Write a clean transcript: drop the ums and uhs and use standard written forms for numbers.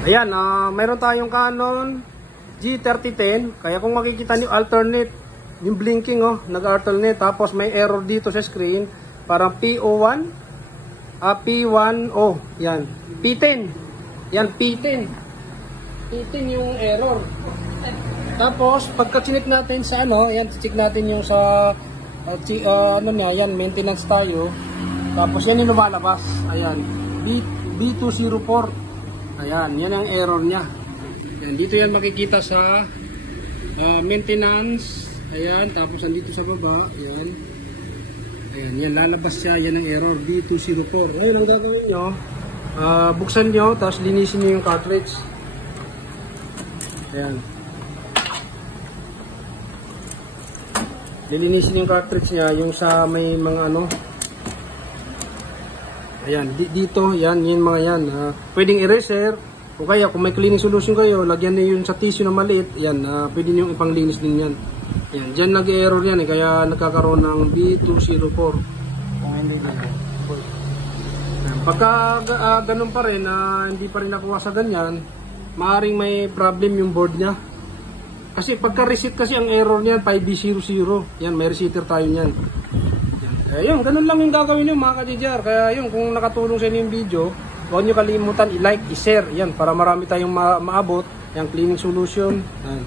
Ayan, mayroon tayong Canon G3010. Kaya kung makikita niyo alternate, yung blinking nag-alternate. Tapos may error dito sa screen. Parang PO1, P1O, yan. P10. Yan, P10. P10 yung error. Tapos, pagka-chinit natin sa yan, check natin yung sa, yan, maintenance tayo. Tapos, yan yung lumalabas. Ayan, B204. Ayan, yan ang error niya. Ayan, dito yan makikita sa maintenance. Ayan, tapos andito sa baba. Ayan. Ayan, yan, lalabas siya. Yan ang error, B204. Ngayon, ang gagawin nyo, buksan nyo, tapos linisin nyo yung cartridge. Ayan. Lilinisin yung cartridge niya, yung sa may mga ayan, dito, yan, yung mga yan. Pwedeng eraser, o kaya kung may cleaning solution kayo, lagyan niyo yun sa tissue na maliit, yan, pwede niyo ipanglinis din yan. Yan, dyan nag-error yan, kaya nagkakaroon ng B204. Kung hindi din. Pagka ganun pa rin, hindi pa rin nakuha sa ganyan, maaaring may problem yung board niya. Kasi pagka-reset kasi ang error niyan 5B00. Yan, may resetter tayo niyan. Ayun, ganun lang yung gagawin niyo mga ka-JJR. Kaya yun, kung nakatulong sa inyo yung video, huwag niyo kalimutan i-like, i-share. Yan, para marami tayong maabot. Yung cleaning solution. Yan.